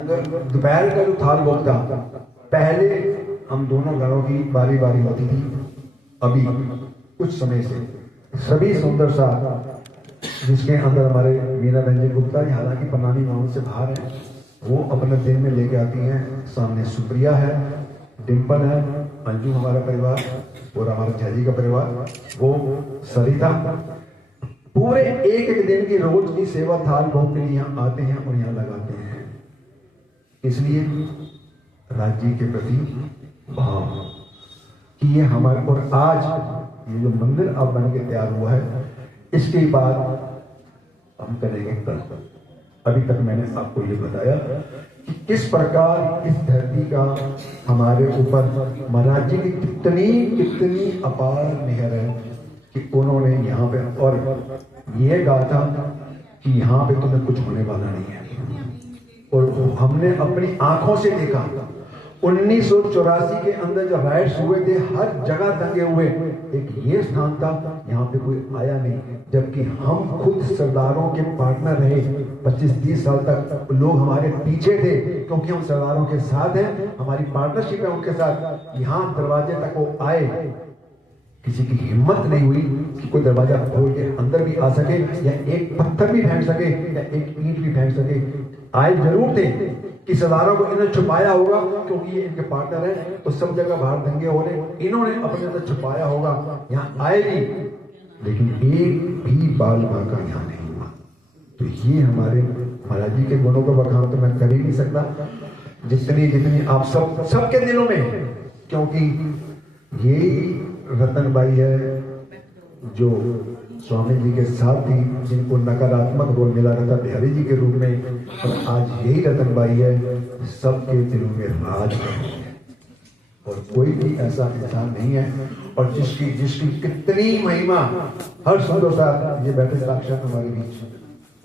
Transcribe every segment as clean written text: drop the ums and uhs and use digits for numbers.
दोपहर का जो थाल भोग था, पहले हम दोनों घरों की बारी बारी होती थी। अभी कुछ समय से सभी सुंदर सा, जिसके अंदर हमारे मीना रंजन गुप्ता जी हालांकि प्रणामी मामले से बाहर है, वो अपने दिन में लेके आती हैं। सामने सुप्रिया है, डिम्पल है, अंजू हमारा परिवार और हमारे झजी का परिवार, वो सरिता, पूरे एक एक दिन की रोज की सेवा थाल भोग के लिए यहाँ आते हैं और यहाँ लगाते हैं। इसलिए राज्य के प्रति भाव कि ये हमारे, और आज ये जो मंदिर अब बन के तैयार हुआ है, इसके बाद हम करेंगे कल। अभी तक मैंने आपको ये बताया कि किस प्रकार इस धरती का हमारे ऊपर महाराज जी की कितनी कितनी अपार मेहर है कि उन्होंने यहाँ पे, और ये कहा था कि यहाँ पे तुम्हें कुछ होने वाला नहीं है। और हमने अपनी आंखों से देखा 1984 के अंदर जो राइट्स हुए थे, हर जगह दंगे हुए, एक ये स्थान था यहाँ पे कोई आया नहीं, जबकि हम खुद सरदारों के पार्टनर रहे 25-30 साल तक। लोग हमारे पीछे थे क्योंकि हम सरदारों के साथ हैं, हमारी पार्टनरशिप है उनके साथ। यहाँ दरवाजे तक वो आए, किसी की हिम्मत नहीं हुई कि कोई दरवाजा खोल के अंदर भी आ सके, या एक पत्थर भी फेंक सके, या एक ईंट भी फेंक सके। आए जरूर थे कि सरदारों को इन्होंने छुपाया होगा क्योंकि ये इनके पार्टनर है, तो सब जगह बाहर दंगे हो रहे, इन्होंने अपने अंदर छुपाया होगा। यहाँ आए भी, लेकिन एक भी बाल बांका यहाँ नहीं हुआ। तो ये हमारे महाराज जी के गुणों का बखान तो मैं कर ही नहीं सकता, जितनी जितनी आप सबके दिलों में, क्योंकि ये रतनबाई है जो स्वामी जी के साथ ही, जिनको नकारात्मक रोल मिला रहता बिहारी जी के रूप में, और आज यही रतनबाई है सबके दिलों में राज कर रही है। और कोई भी ऐसा इंसान नहीं है, और जिसकी जिसकी कितनी महिमा, हर सुंदर सा ये बैठे साक्षात हमारे बीच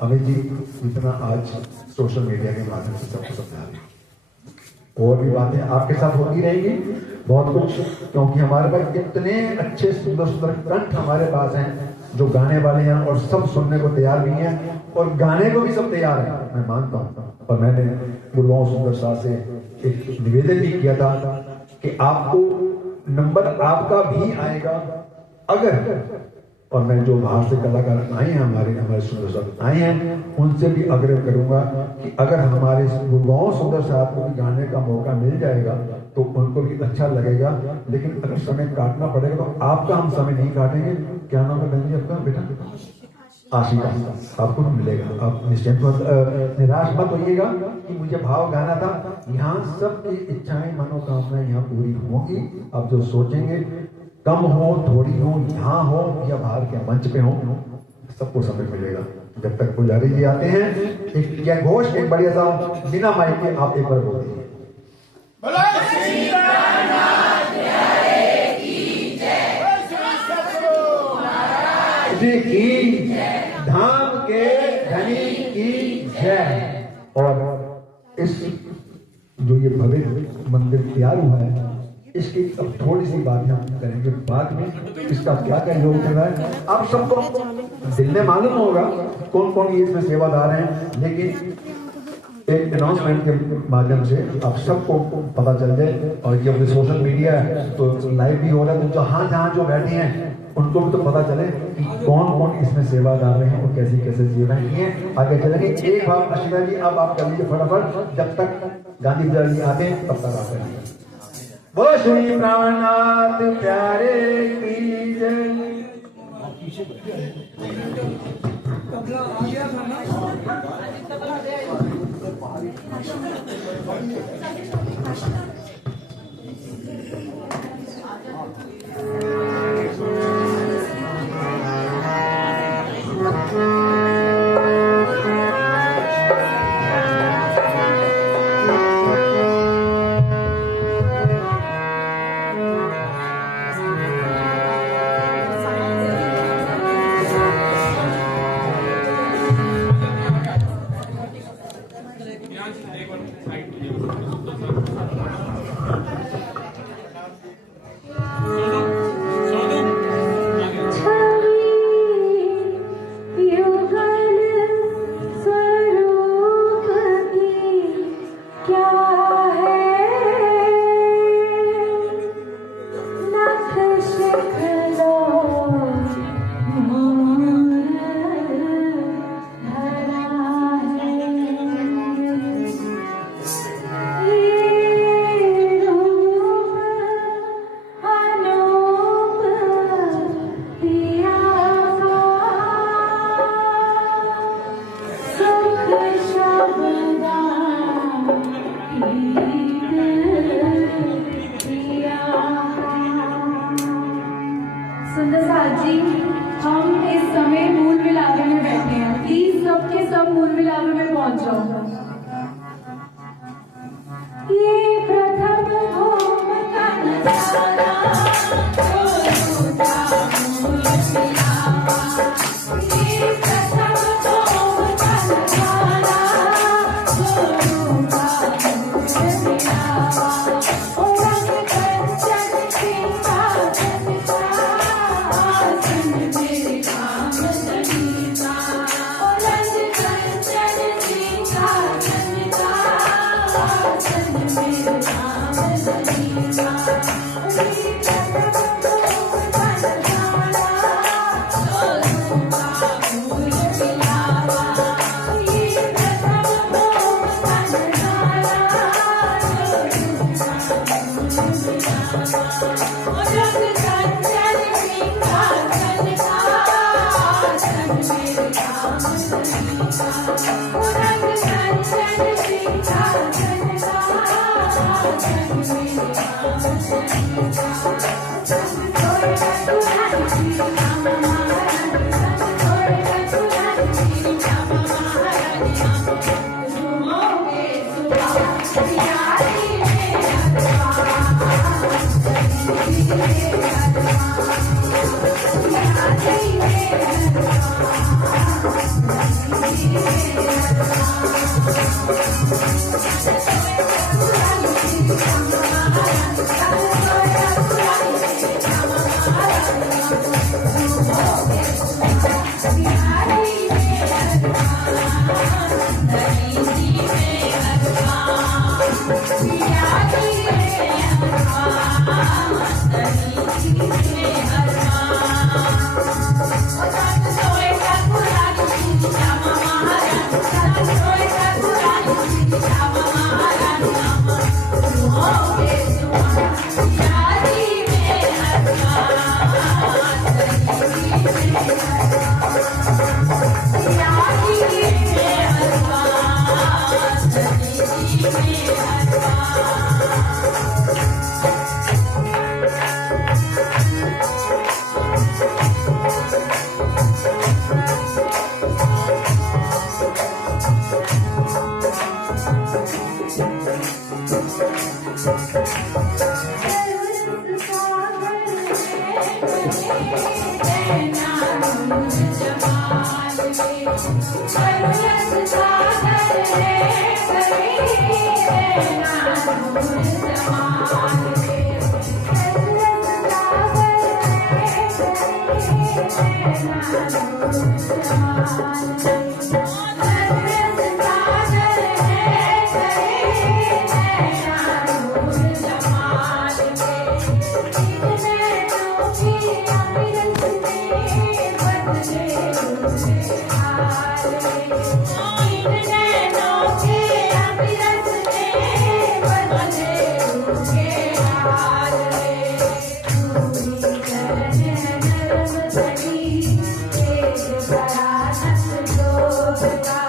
अमित जी इतना आज सोशल मीडिया के माध्यम से सबको समझा रहे हैं। और भी बातें आपके साथ होती रहेंगी बहुत कुछ, क्योंकि हमारे पास इतने अच्छे सुंदर सुंदर कंठ हमारे पास हैं जो गाने वाले हैं, और सब सुनने को तैयार भी हैं, और गाने को भी सब तैयार है, मैं मानता हूँ। और मैंने गुरुओं सुंदर शाह से एक निवेदन भी किया था कि आपको नंबर आपका भी आएगा अगर, और मैं जो बाहर से कलाकार आए हैं हमारे सुंदर साहब आए हैं, उनसे भी आग्रह करूंगा कि अगर हमारे गुरुगांव सुंदर साहब को भी गाने का मौका मिल जाएगा तो उनको भी अच्छा लगेगा। लेकिन अगर समय काटना पड़ेगा तो आपका हम समय नहीं काटेंगे। क्या नाम है बहन जी आपका? बेटा आशिका, आपको मिलेगा, आप निश्चिंत निराश मत होइएगा कि मुझे भाव गाना था। यहाँ सबकी इच्छाएं मनोकामनाएं यहाँ पूरी होंगी। आप जो सोचेंगे, कम हो थोड़ी हो, यहाँ हो या बाहर के मंच पे हो, सबको समय मिलेगा। जब तक पुजारी जी आते हैं, एक या घोष एक बढ़िया सा बिना माइक के आप एक बार बोल दीजिए। की धाम के धनी की जय। और इस जो ये भव्य मंदिर तैयार हुआ है, इसकी अब थोड़ी सी बातें हम करेंगे बाद में, इसका क्या क्या योग कर रहा है आप सबको दिल में मालूम होगा कौन कौन ये इसमें सेवादार हैं, लेकिन एक अनाउंसमेंट के माध्यम से आप सबको पता चल जाए। और ये अपने सोशल मीडिया है तो लाइव भी हो रहा है, तो जहाँ जहाँ जो बैठे हैं उनको भी तो पता चले कि कौन कौन इसमें सेवादार रहे हैं और कैसी कैसे सेवाएं की हैं। आगे चलेंगे। एक बात अशिता जी अब आप कर लीजिए फटाफट, जब तक गांधी जी आते हैं तब तक आप करिए। वो श्री प्राणनाथ प्यारे की जय। क्या है नक्श खिलो मोर धरा है ये रूप अनूप पिया का सुख शब्दा सुंदर साथ जी, हम इस समय मूल मिलावे में बैठे हैं। प्लीज सबके सब मूल मिलावे में पहुंच जाओ। ये प्रथम भूम का नजारा मूल मिलावा, ये प्रथम भूम का नजारा Bye.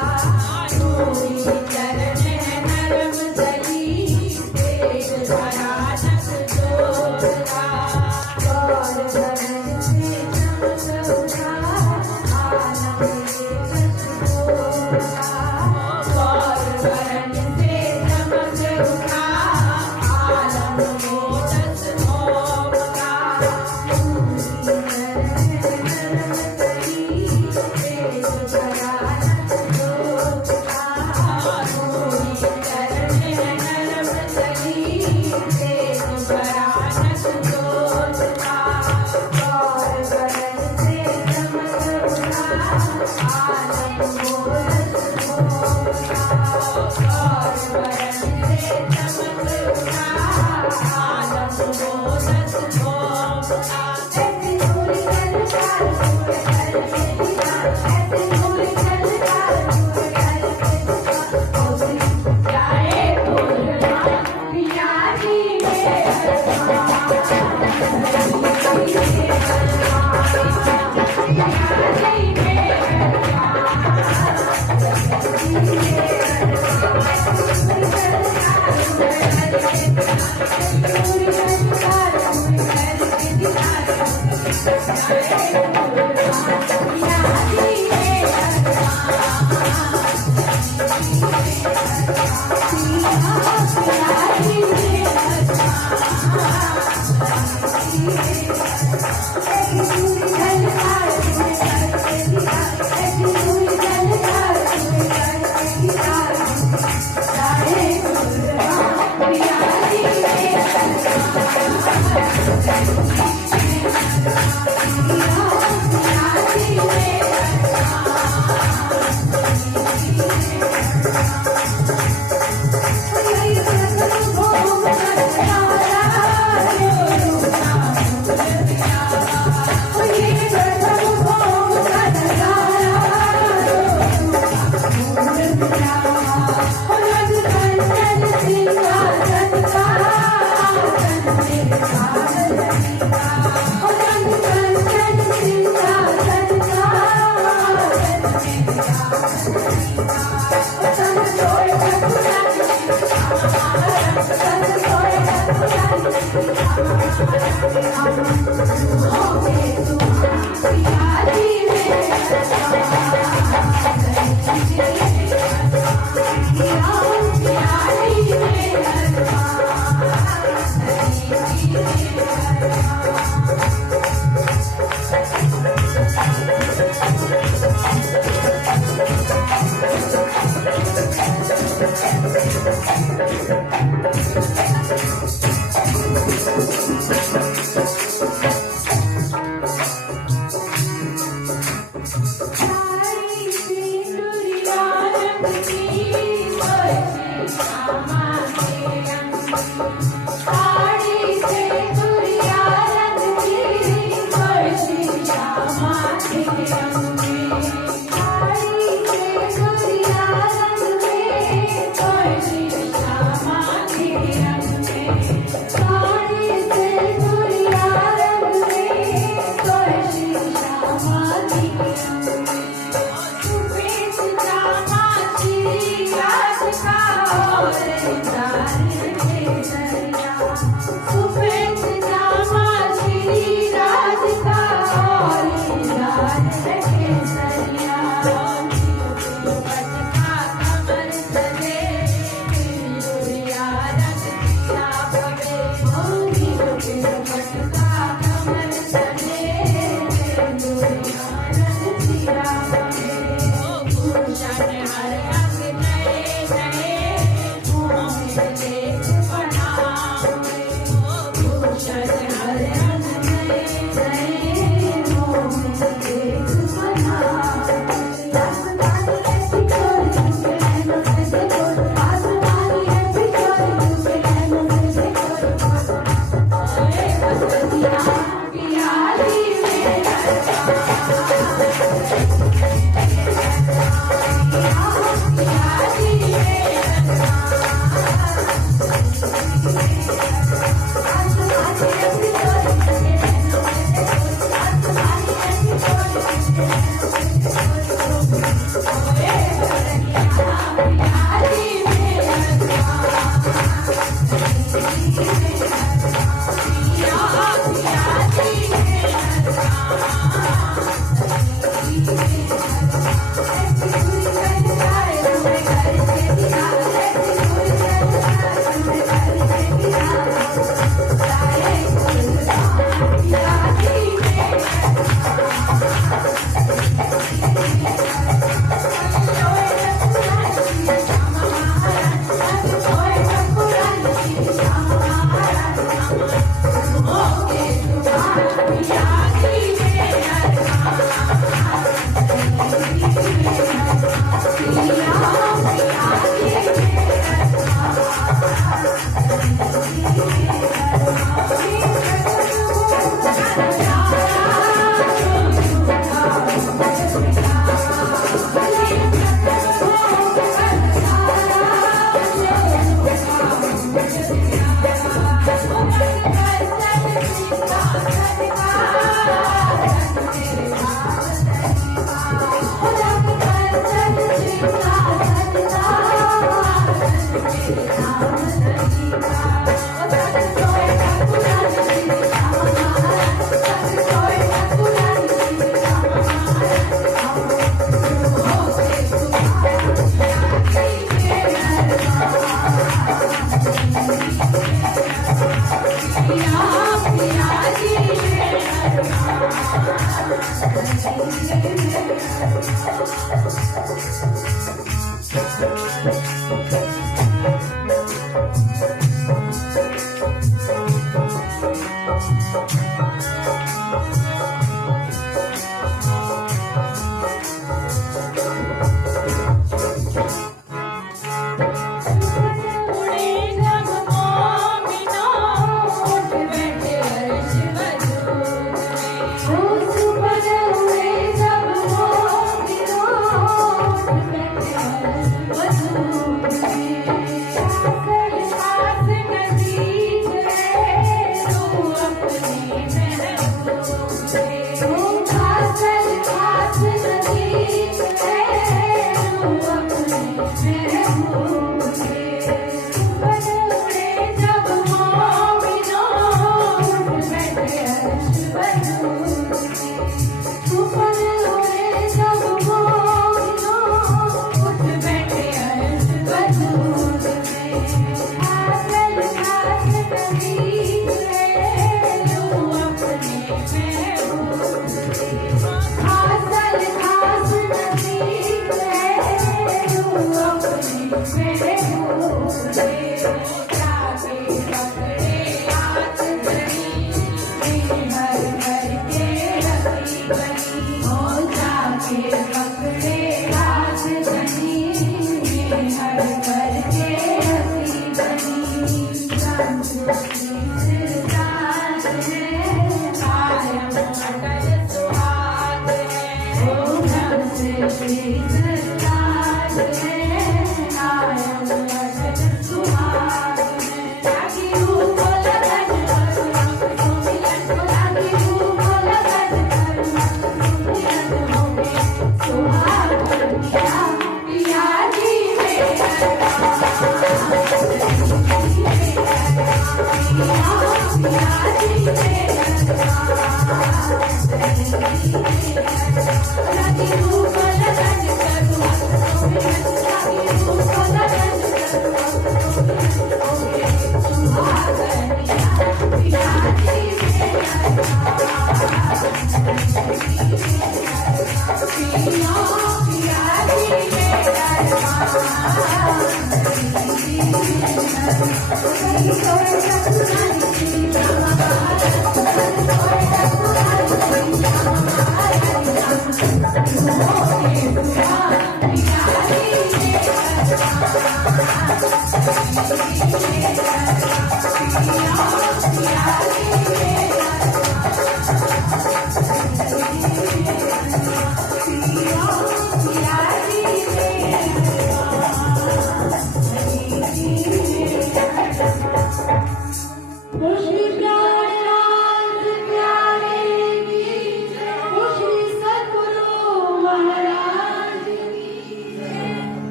Yeah.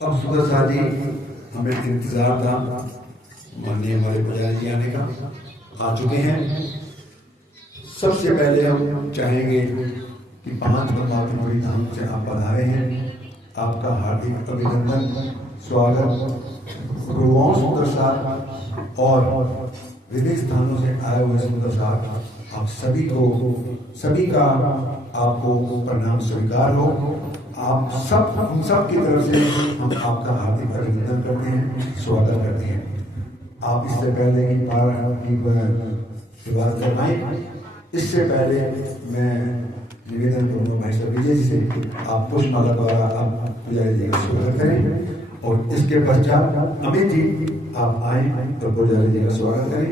अब सुंदरसा जी, हमें इंतजार था माननीय हमारे पुजारी जी आने का, आ चुके हैं। सबसे पहले हम चाहेंगे कि 5 बंदा बड़ी धाम से आप पधारे हैं, आपका हार्दिक अभिनंदन, स्वागत। गुरुओं सुंदरसा और विभिन्न स्थानों से आए हुए सुंदरसा, आप सभी का आपको प्रणाम स्वीकार हो। आप हम सब की तरफ से हम आपका हार्दिक अभिनंदन करते हैं, स्वागत करते हैं। आप इससे पहले की शुरुआत करवाएं, इससे पहले मैं निवेदन करूंगा भाई साहब विजय जी से, आप पुष्पमाला द्वारा आप पुजारी जी का स्वागत करें, और इसके पश्चात अमित जी आप आए तो पुजारी जी का स्वागत करें।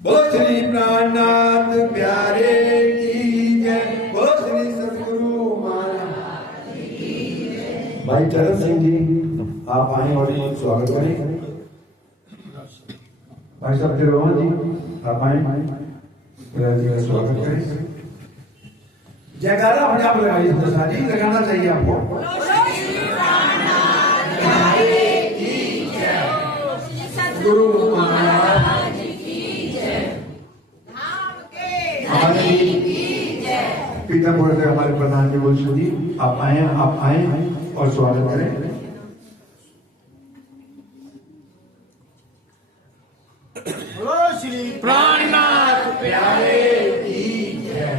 बोल श्री प्राणनाथ प्यारे की जय, बोल श्री सतगुरु महाराज की जय। भाई चरण सिंह जी आप आए और स्वागत करें। भाई साहब तिरुवन जी आप आए, पुजारी जी का स्वागत करें। जयकारा अपने आप लगाइए सुंदर साहब जी, लगाना चाहिए आपको। गुरु महाराज की जय। पीतापुर से हमारे प्रधान जी बोल जी, आप आए और स्वागत करें। श्री प्राणनाथ प्यारे की जय।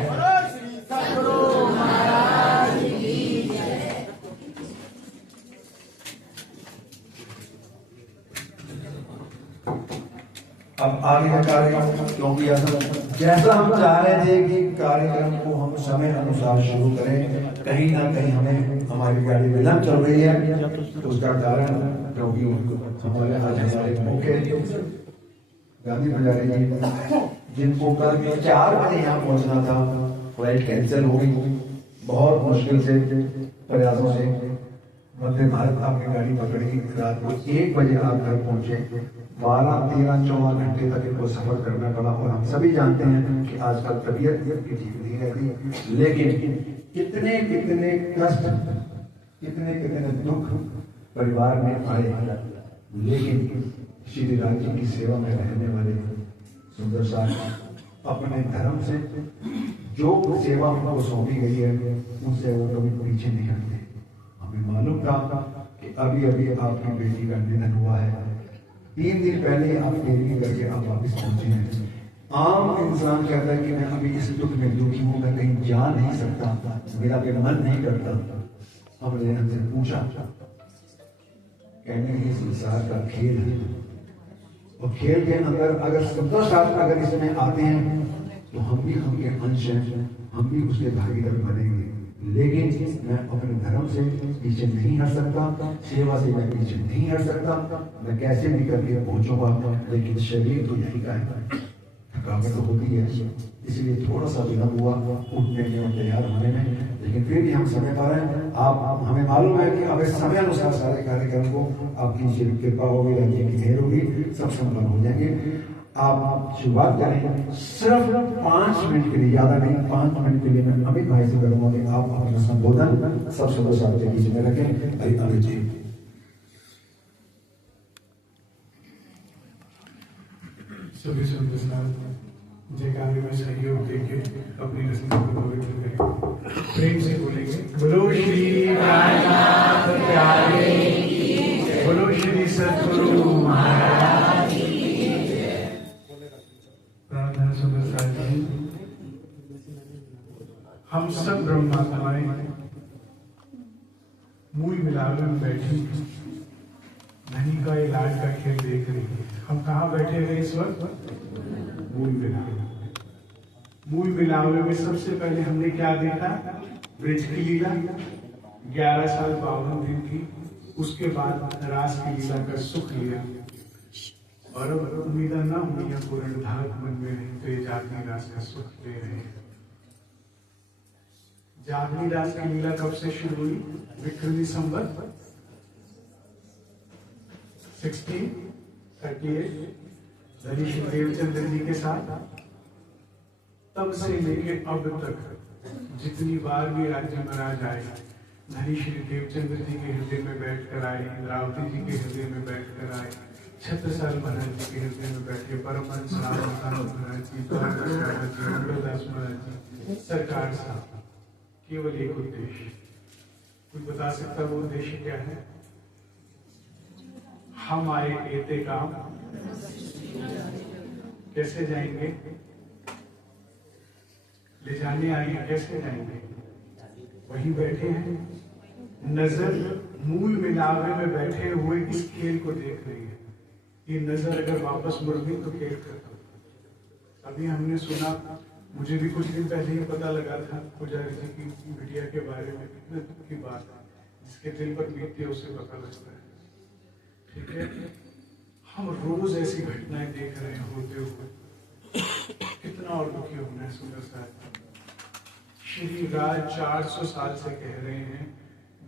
श्री सद्गुरु महाराज की जय। अब आगे का कार्यक्रम क्योंकि जैसा हम चाह रहे थे कि कार्यक्रम को हम समय अनुसार शुरू करें, कहीं ना कहीं हमें हमारी गाड़ी विलंब चल रही है, तो उसका कारण क्योंकि हमारे आज हमारे मुख्य गांधी पुजारी जी, जिनको कल 4 बजे यहाँ पहुंचना था, फ्लाइट कैंसिल हो गई। बहुत मुश्किल से प्रयासों से वंदे भारत आपकी गाड़ी पकड़ी, रात को 1 बजे आप घर पहुंचे। 12, 13, 14 घंटे तक इनको सफर करना पड़ा। और हम सभी जानते हैं कि आजकल तबीयत की ठीक नहीं रहती, लेकिन कितने कितने कष्ट, कितने कितने दुख परिवार में आए, लेकिन श्री राम जी की सेवा में रहने वाले सुंदर साहब अपने धर्म से जो सेवा उनको सौंपी गई है उनसे वो कभी पीछे नहीं हटते। हमें मालूम था कि अभी अभी आपकी बेटी का निधन हुआ है, 3 दिन पहले आप देरी करके आप वापिस पहुंचे हैं। आम इंसान कहता है कि मैं अभी इस दुख में दुखी हूं, मैं कहीं जा नहीं सकता, मेरा भी मन नहीं करता। हमने हमसे पूछा, कहने ये संसार का खेल है, और खेल के अंदर अगर सुंदर साहब अगर इसमें आते हैं तो हम भी उनके अंश हैं, हम भी उसके भागीदार बनेंगे। लेकिन मैं अपने धर्म से पीछे नहीं हट सकता, सेवा से मैं पीछे नहीं हट सकता, मैं कैसे भी करके पहुंचूंगा। लेकिन शरीर तो यही का है, थकावट तो होती है, इसलिए थोड़ा सा विलंब हुआ उठने में और तैयार होने में, लेकिन फिर भी हम समय पर हैं। आप हमें मालूम है कि अब समय अनुसार सारे कार्यक्रम को आपकी कृपा होगी, राज्य की मेहर होगी, सब संपन्न हो जाएंगे। आप शुरुआत करें, सिर्फ 5 मिनट के लिए, ज्यादा नहीं, 5 मिनट के लिए मैं अमित भाई से करूंगा कि आप अपना संबोधन सब सदस्य के बीच में रखें। अमित जी। सभी सदस्य जयकारे में सहयोग देके अपनी रस्म को पवित्र करें। प्रेम से बोलेंगे, बोलो श्री प्राणनाथ प्यारे की जय, बोलो श्री सद्गुरु महाराज की जय। प्रार्थना सुंदर जी, हम सब ब्रह्मात्माएं मूल मिलावे में बैठी धनी का इलाज का खेल देख रही है। हम कहाँ बैठे हैं इस वक्त? मूल मिलावे। मूल मिलावे में सबसे पहले हमने क्या देखा? ब्रज की लीला 11 साल 52 दिन की, उसके बाद रास की लीला का सुख लिया, और अब उम्मीद न हुई पूर्ण धारक मन में नहीं, तो ये जागनी रास का सुख ले रहे हैं। जागनी रास की लीला कब से शुरू हुई? विक्रमी संवत 1638 धनी श्री देवचंद्र जी के साथ। तब से लेके अब तक जितनी बार भी राज्य महाराज आए, धनी श्री देवचंद्र जी के हृदय में बैठकर आए, इंद्रावती जी के हृदय में बैठकर आए, छत्रसाल महाराज जी के हृदय में बैठे, परमहंस राम महाराज जी, अमरदास महाराज जी, सरकार साहब। केवल एक उद्देश्य, कोई बता सकता वो उद्देश्य क्या है? हम आए एते काम, कैसे जाएंगे? ले जाने आए, कैसे जाएंगे? वहीं बैठे हैं, नजर मूल मिलावे में बैठे हुए इस खेल को देख रही है। ये नजर अगर वापस मुड़ गई तो खेल खत्म। अभी हमने सुना, मुझे भी कुछ दिन पहले ही पता लगा था पुजारी जी की बिटिया के बारे में, कितने दुख की बात है, जिसके दिल पर बीतती है उसे पता लगता है। ठीक है, हम रोज ऐसी घटनाएं देख रहे हैं होते हुए, कितना और दुखी होना है। सुंदर साहब श्री राज 400 साल से कह रहे हैं,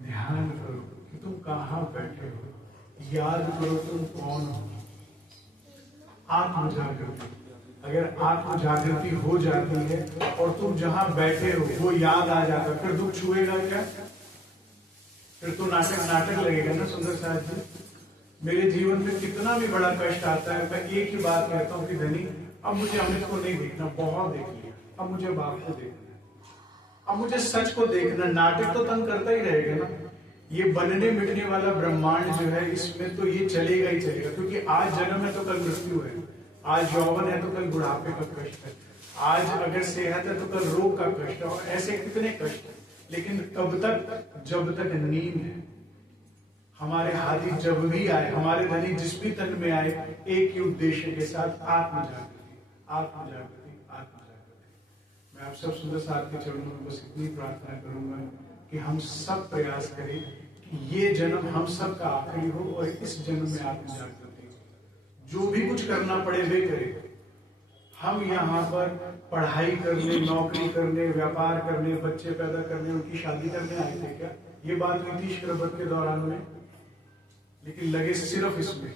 ध्यान करो कि तुम कहाँ बैठे हो, याद करो तुम कौन हो, आत्मजागृति। अगर आत्म जागृति हो जाती है और तुम जहां बैठे हो वो याद आ जाता, फिर दुख छुएगा क्या? फिर तो नाटक लगेगा ना। सुंदर साहब जी, मेरे जीवन में कितना भी बड़ा कष्ट आता है, मैं एक ही बात कहता हूँ कि धनी, अब मुझे अमित को नहीं देखना, बहुत देख लिया, अब मुझे बाप को देखना, अब मुझे सच को देखना। नाटक तो तंग करता ही रहेगा ना। ये बनने मिटने वाला ब्रह्मांड जो है, इसमें तो ये चलेगा ही चलेगा, क्योंकि आज जन्म है तो कल मृत्यु है, आज यौवन है तो कल बुढ़ापे का कष्ट है, आज अगर सेहत है तो कल रोग का कष्ट है, और ऐसे कितने कष्ट है। लेकिन कब तक? जब तक नींद है। हमारे हाथी जब भी आए, हमारे धनी जिस भी तन में आए, एक ही उद्देश्य के साथ, आत्म जागृति, आत्म जागृति, आत्म जागृति। मैं आप सब सुंदर साहब के चरणों में बस इतनी प्रार्थना करूंगा कि हम सब प्रयास करें कि ये जन्म हम सब का आखिरी हो और इस जन्म में आत्म जागृति हो। जो भी कुछ करना पड़े वे करें। हम यहाँ पर पढ़ाई करने, नौकरी करने, व्यापार करने, बच्चे पैदा करने, उनकी शादी करने आए थे क्या? ये बात हुई थी शरबत के दौरान में, लेकिन लगे सिर्फ इसमें।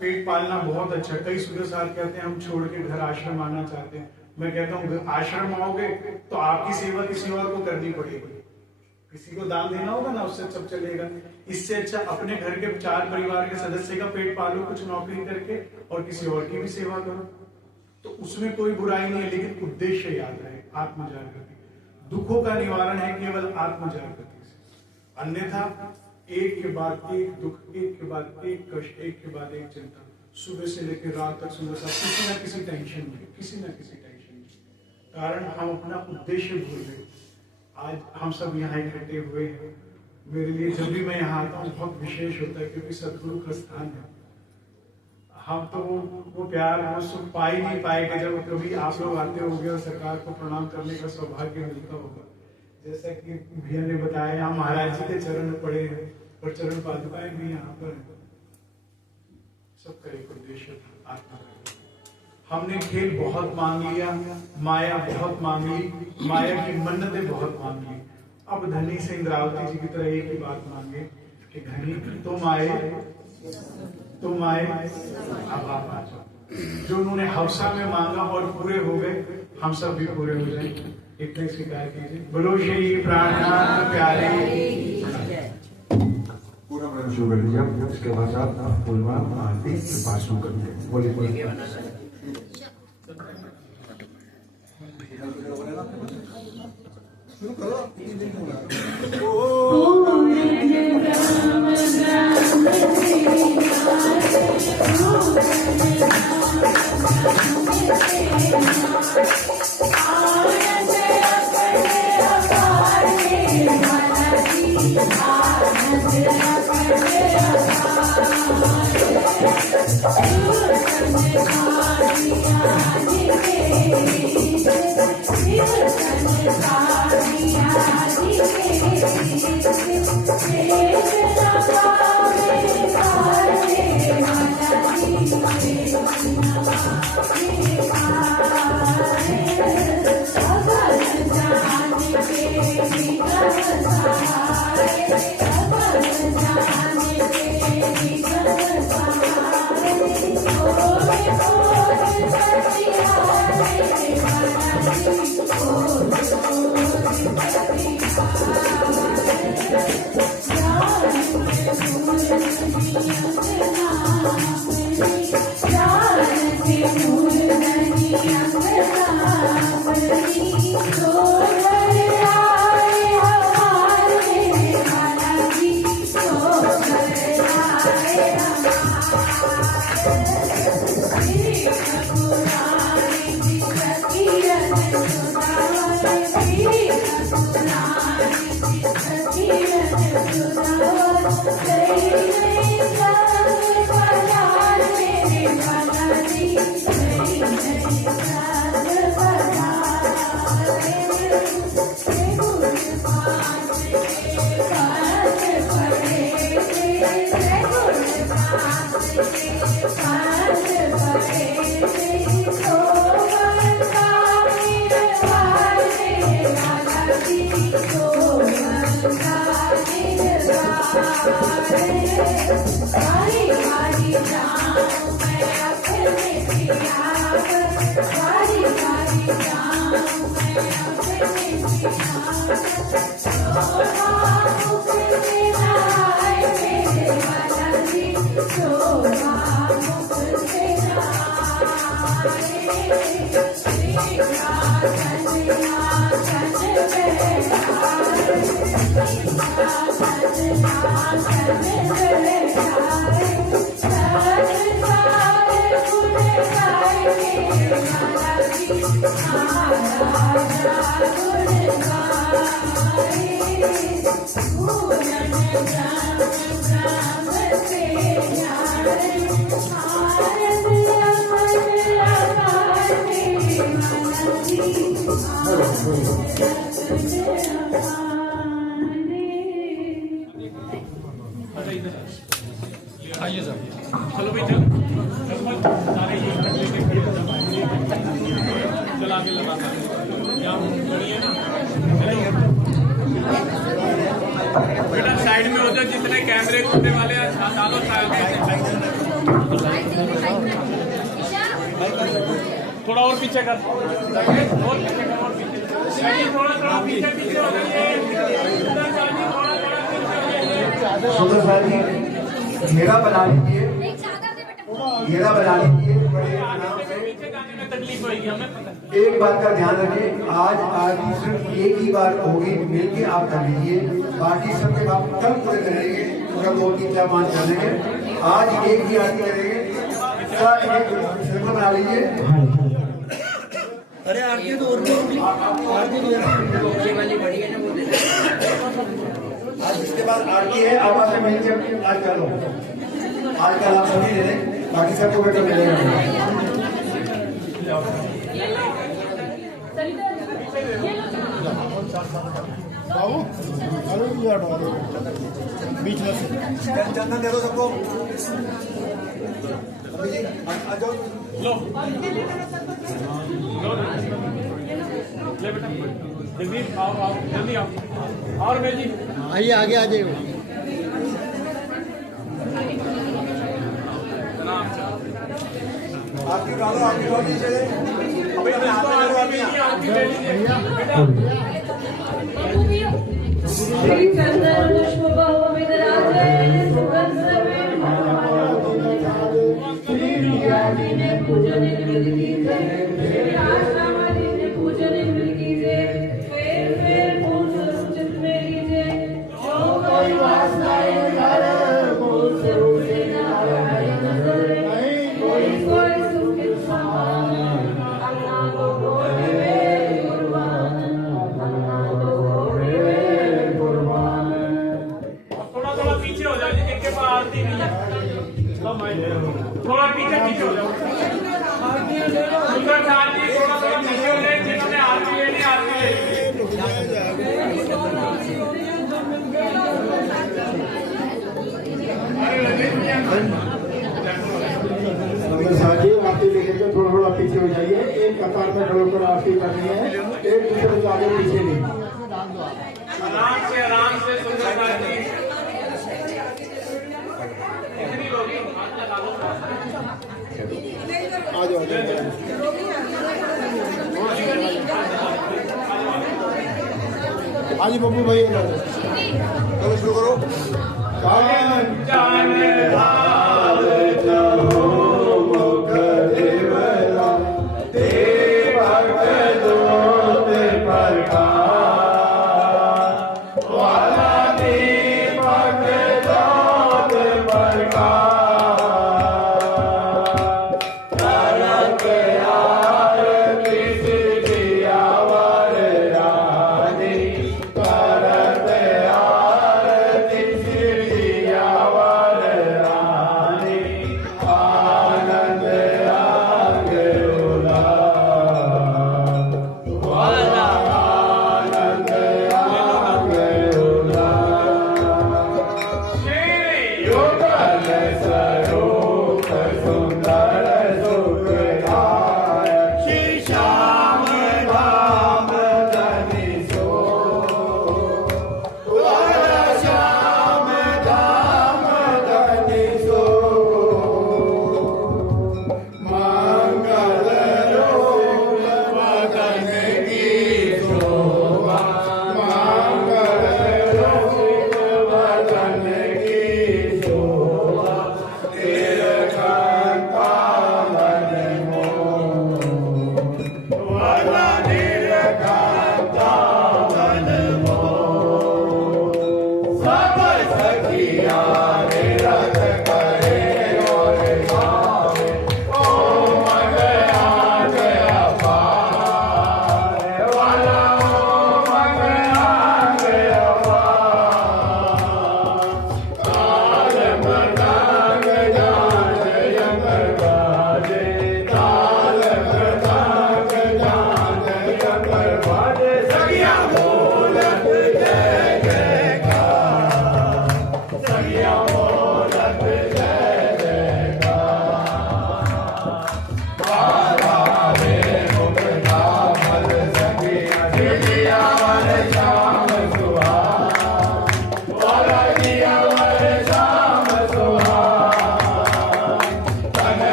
पेट पालना बहुत अच्छा। कई सुंदर साहब कहते हैं हम छोड़ के घर आश्रम आना चाहते हैं। मैं कहता हूँ आश्रम आओगे तो आपकी सेवा किसी और को करनी पड़ेगी, किसी को दान देना होगा ना, उससे सब चलेगा। इससे अच्छा अपने घर के 4 परिवार के सदस्य का पेट पालो कुछ नौकरी करके, और किसी और की भी सेवा करो, तो उसमें कोई बुराई नहीं है। लेकिन उद्देश्य याद रहे, आत्म जागृति। दुखों का निवारण है केवल आत्म जागृति से, अन्यथा एक के बाद एक दुख, एक के बाद एक कष्ट, एक के बाद एक चिंता, सुबह से लेकर रात तक सुबह तक किसी न किसी टेंशन में, किसी न किसी टेंशन में, कारण हम अपना उद्देश्य भूल गए। आज हम सब यहाँ इकट्ठे हुए हैं। मेरे लिए जब भी मैं यहाँ आता हूँ बहुत विशेष होता है, क्योंकि सदगुरु का स्थान है। हम तो वो प्यार, वो सुख पा ही नहीं पाएंगे जब कभी आप लोग आते होंगे और सरकार को प्रणाम करने का सौभाग्य मिलता होगा। जैसा कि भैया ने बताया, यहाँ महाराज जी के चरण पड़े हैं और चरण पादुकाएं भी यहाँ पर हैं। सबका एक उद्देश्य था, आत्मा। हमने खेल बहुत मांग लिया, माया बहुत मांग ली, माया की मन्नतें बहुत मांग ली। अब धनी से इंद्रावती जी की तरह एक ही बात मांगे कि धनी तुम आए, अब आप आ जाओ। जो उन्होंने हवसा में मांगा और पूरे हो गए, हम सब भी पूरे हो जाए, इतने स्वीकार कीजिए। बोलो श्री प्राणनाथ प्यारे। पूरा मन शुरू कर दीजिए, इसके बाद आप फूलवा आरती कृपा शुरू करिए। बोलिए शुरू करो। सारी आइए सर, चलो भाई चल सारे ये चला के लगा बढ़िया ना बेटा साइड में हो जाए, जितने कैमरे घूमने वाले हैं डालो थोड़ा और पीछे कर, और पीछे कर, और पीछे थोड़ा पीछे पीछे हो जाइए। सुंदर साहब जी घेरा बना लीजिए, घेरा बना लीजिए। तकलीफ होगी हमें पता है। एक बात का ध्यान रखें, आज आरती सिर्फ एक ही बार होगी, मिलके आप कर लीजिए। बाकी सब जब आप कल पूरे करेंगे पूरा 2 3 4 5 चलेंगे, आज एक ही आरती करेंगे। सब एक सर्कल बना लीजिए। अरे आरती तो और आरती तो वाली बड़ी है ना, वो आज जिसके बाद आरती है आपस में मिलकर आज कर लो। आज कल आप सभी ले लें, बाकी सबको बेटा मिलेगा। बाबू अरे बीच में चंदन दे दो सबको। आ जाओ। लो ले बेटा, जगदीप आओ आओ जल्दी आओ, और मैं जी आइए आगे आ जाइए। आपकी डालो, आपकी डालो नीचे। श्री चंदन पुष्प बहुविधराजे सुगंध सर्वे श्री रिया जी ने पूजन निर्मित कीजिए, श्री आश्रमा जी ने पूजन निर्मित कीजिए। फेर फूल सुचित में लीजिए, जो कोई वासनाएं करे फूल से उसे ना लगाए नजर। कोई सुखित समान अन्ना को गोरे कुर्बान, अन्ना को गोरे कुर्बान। थोड़ा पीछे हो जाओ, जिनके पास आरती नहीं है थोड़ा पीछे पीछे हो जाओ। सुंदर साहब जी थोड़ा पीछे हो जाए, जिन्होंने आरती लेनी आरती ले। साथ ही आरती लेके थोड़ा पीछे हो जाइए। एक कतार में खड़े होकर आरती करनी है, एक दूसरे के आगे पीछे नहीं। आराम से सुंदर साहब जी कितनी लोगी आ जाओ आज बब्बू भाई चलो शुरू करो।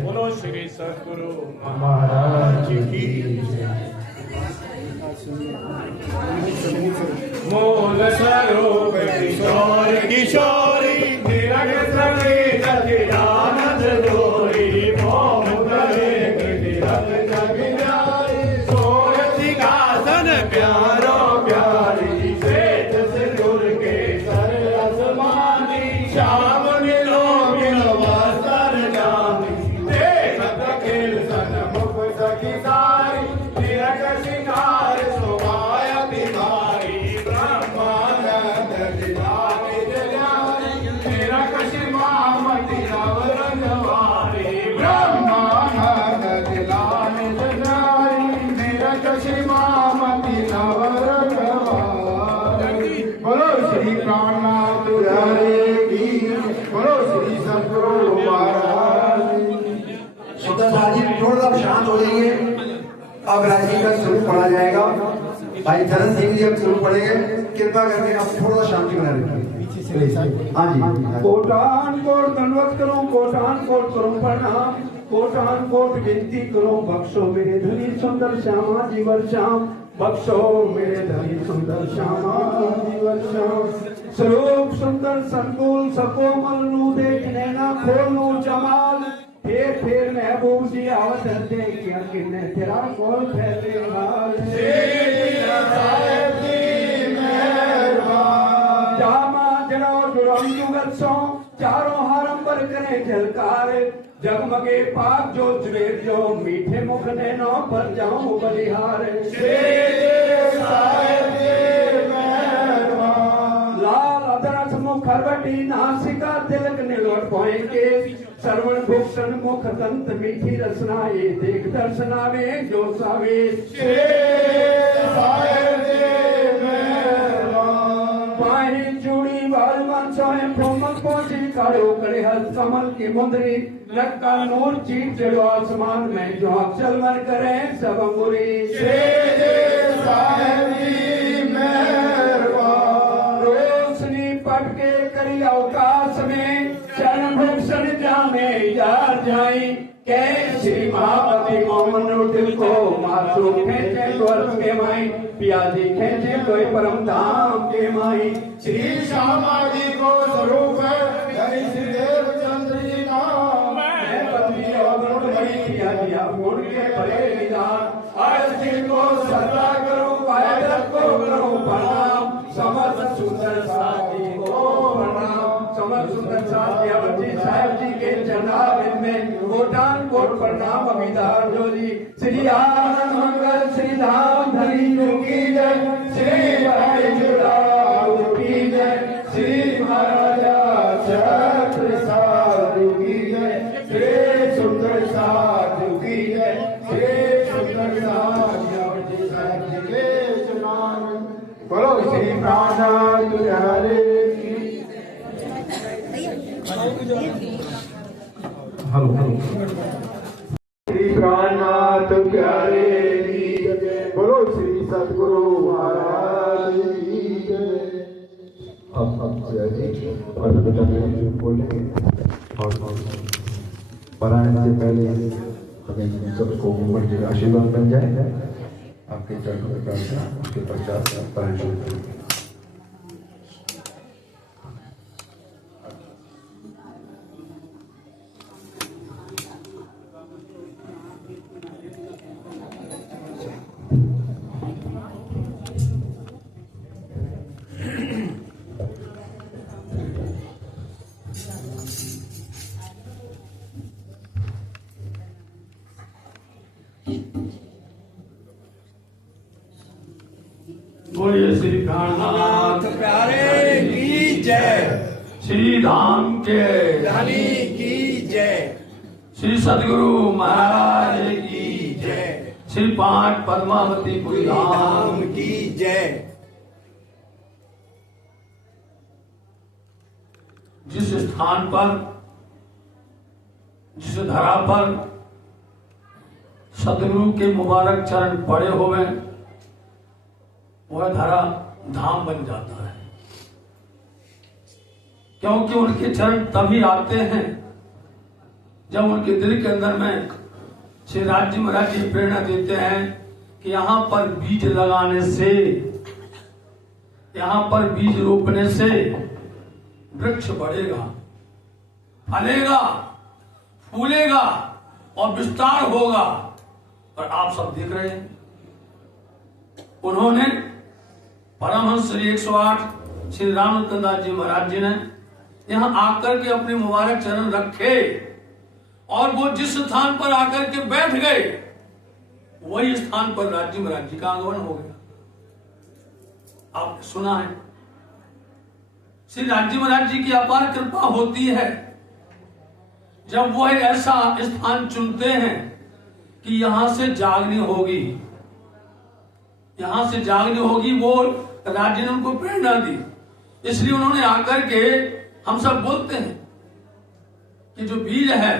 बोलो श्री सद्गुरु महाराज की मूल स्वरूप किशोर किशोरी निरग सगे सचिदानंद जोरी मोह करे कृतिरत जग जाई सोय सिंहासन प्यारो प्यारी श्वेत सिंदूर के सर आसमानी श्याम नीलो बिन वस्त्र जानी देखत खेल सन्मुख सखी सारी निरग सिंगार शोभाया तिहारी ब्रह्मानंद दिलानी जलानी मेरा कशी मामती नवरंगवारी ब्रह्मानंद दिलानी जलानी मेरा कशी मामती नवरंगवारी बोलो श्री प्राणनाथ प्यारे की बोलो श्री सद्गुरु महाराज की। सुंदर साहब जी थोड़ा सा शांत हो जाइए। अब राजी का स्वरूप पढ़ा जाएगा। भाई चरण सिंह जी अब स्वरूप पढ़ेंगे। कृपा करके आप थोड़ा सा शांति बना रखिए। हाँ जी। कोटान कोट दंडवत करूं, कोटान कोट करूं प्रणाम, कोटान कोट विनती करूं, बख्शो मेरे धनी सुंदर श्यामा जीवन श्याम, बख्शो मेरे धनी सुंदर श्यामा जीवन श्याम। स्वरूप सुंदर संकुल सकोमल नू देख नैना खोलू जमाल, फिर महबूब जी आवत देखिया किन्ने तेरा कोल फैले हाल। जामा जड़ो जुड़म जुगत सो चारों हारंबर करे झलकार, जगमगे पाक जो जुबेर जो मीठे मुख नैनो पर जाऊं बलिहार। लाल अदरथ मुख खरवटी नासिका तिलक नीलोट पोएंगे, श्रवण भूषण मुख दंत मीठी रसना ये देख दर्शनावे जो सावे। पाही चूड़ी बाल वंशों भ्रमक पोची कालो करे हल कमल की मुंदरी, नक्का नूर चीट जड़ो आसमान में जो अक्षल मन करे सब अंगुरी। रोशनी पटके करी अवकाश में चरण भूषण जामे यार जाई, के श्री महापति मोहन दिल को मासूम खेचे स्वर्ग के माई, पियाजी खेचे कोई परम धाम के माई। श्री श्यामा जी को स्वरूप है धनी श्रीदेव चंद्र जी नाम, मैं पत्नी और गुण बड़ी पियाजी आप गुण के बड़े निदान, आज को सदा करूं पायदल को करूं प्रणाम, समर्थ सुंदर साथी को प्रणाम, समर्थ सुंदर साथी अवधि साहेब जी के चरणारविंद में कोटान कोट प्रणाम अभिधान जो जी। श्री आनंद मंगल श्री धाम धनी की जय, श्री भाई जुड़ाव की जय, श्री महाराजा छत्र साधु की जय, श्री सुंदर साधु की जय, श्री सुंदर साधु साहेब जी के चरण। बोलो श्री प्राणनाथ प्यारे की। हेलो श्री प्राणनाथ प्यारे की जय, बोलो श्री सद्गुरु महाराज की जय। अब और बेटा बोलेंगे और पारायण से पहले हमें सबको ऊपर जी आशीर्वाद बन जाए। आपके चरणों में प्रार्थना, उसके पश्चात पारायण शुरू करेंगे। बोलिए श्री प्राणनाथ प्यारे की जय, श्री धाम के धनी की जय, श्री सदगुरु महाराज की जय, श्री पांच पद्मावती पुरी धाम धाम की जय। जिस स्थान पर, जिस धरा पर सदगुरु के मुबारक चरण पड़े हुए, वह धरा धाम बन जाता है। क्योंकि उनके चरण तभी आते हैं जब उनके दिल के अंदर में श्री राज्य महाराज जी प्रेरणा देते हैं कि यहाँ पर बीज लगाने से, यहाँ पर बीज रोपने से वृक्ष बढ़ेगा, फलेगा, फूलेगा और विस्तार होगा। और आप सब देख रहे हैं, उन्होंने परमहंस श्री 108 श्री रामचंद्र दास जी महाराज जी ने यहाँ आकर के अपने मुबारक चरण रखे और वो जिस स्थान पर आकर के बैठ गए, वही स्थान पर राज्य महाराज जी का आगमन हो गया। आपने सुना है, श्री राज्य महाराज जी की अपार कृपा होती है जब वो ऐसा स्थान चुनते हैं कि यहां से जागनी होगी, यहां से जागनी होगी। वो राज्य ने उनको प्रेरणा दी, इसलिए उन्होंने आकर के, हम सब बोलते हैं कि जो बीज है,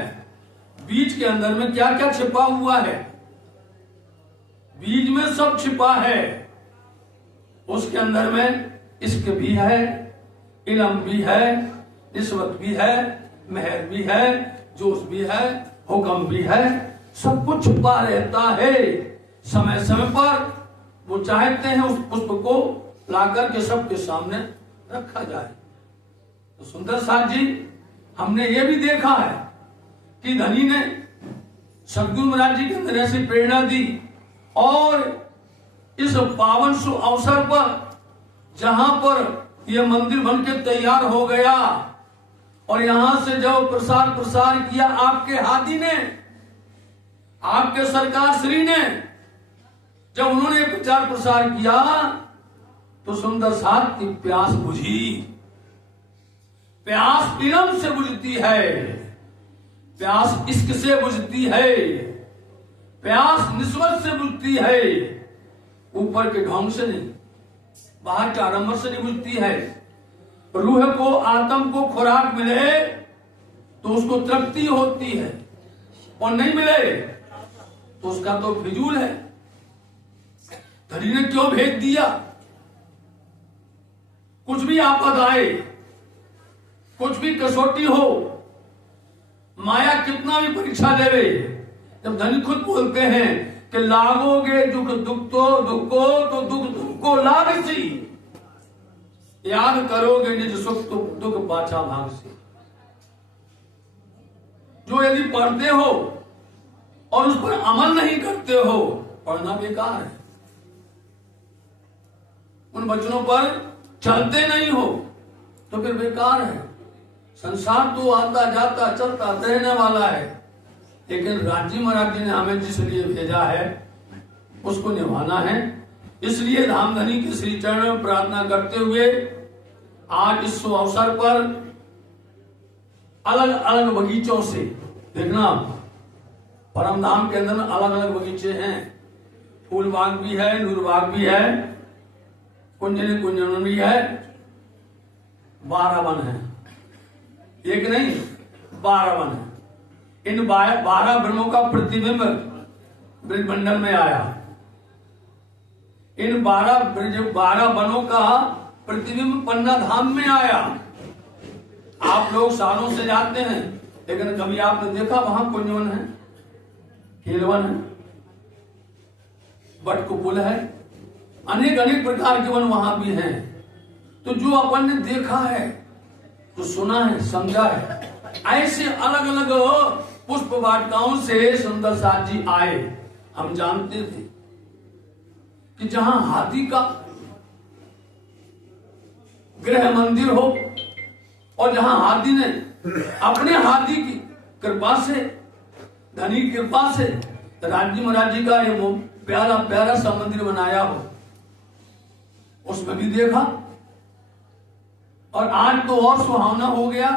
बीज के अंदर में क्या क्या छिपा हुआ है, बीज में सब छिपा है। उसके अंदर में इश्क भी है, इल्म भी है, निस्बत भी है, मेहर भी है, जोश भी है, हुक्म भी है, सब कुछ छुपा रहता है। समय समय पर वो चाहते हैं उस पुष्प को लाकर के सबके सामने रखा जाए। तो सुंदर साथ जी, हमने ये भी देखा है कि धनी ने सदगुरु महाराज जी के अंदर ऐसी प्रेरणा दी और इस पावन शुभ अवसर पर जहां पर यह मंदिर बन के तैयार हो गया और यहां से जब प्रसार किया आपके हाथी ने, आपके सरकार श्री ने, जब उन्होंने प्रचार प्रसार किया तो सुंदर साथ की प्यास बुझी। प्यास इल्म से बुझती है, प्यास इश्क से बुझती है, प्यास निस्बत से बुझती है, ऊपर के ढोंग से नहीं, बाहर के आडंबर से नहीं बुझती है। रूह को, आत्म को खुराक मिले तो उसको तृप्ति होती है और नहीं मिले तो उसका तो फिजूल है। धनी ने क्यों भेज दिया? कुछ भी आपद आए, कुछ भी कसौटी हो, माया कितना भी परीक्षा लेवे, जब धनी खुद बोलते हैं कि लागोगे दुख दुख को लाग सी, याद करोगे निज सुख दुख पाछा भाग से। जो यदि पढ़ते हो और उस पर अमल नहीं करते हो, पढ़ना बेकार है। उन वचनों पर चलते नहीं हो तो फिर बेकार है। संसार तो आता जाता चलता रहने वाला है, लेकिन राज्य महाराज जी ने हमें जिस लिए भेजा है उसको निभाना है। इसलिए धामधनी के श्री चरण में प्रार्थना करते हुए आज इस शुभ अवसर पर अलग अलग बगीचों से, देखना परम धाम के अंदर अलग अलग बगीचे हैं, फूल बाग भी है, नूर बाग भी है, कुंजन भी है, 12 वन है, एक नहीं 12 वन है। इन 12 वनों का प्रतिबिंब ब्रजमंडल में आया। इन 12 वनों का प्रतिबिंब पन्ना धाम में आया। आप लोग सालों से जाते हैं, लेकिन कभी आपने देखा वहां कुंजवन है, खेलवन है? बटकुपुल है, अनेक अनेक प्रकार के वन वहां भी हैं। तो जो अपन ने देखा है, जो सुना है, समझा है, ऐसे अलग अलग पुष्प वाटिकाओं से सुंदर साथ जी आए। हम जानते थे कि जहां हाथी का गृह मंदिर हो और जहां हाथी ने अपने हाथी की कृपा से, धनी कृपा से राज्य महाराज जी का ये प्यारा प्यारा सा मंदिर बनाया हो, उसमें भी देखा। और आज तो और सुहावना हो गया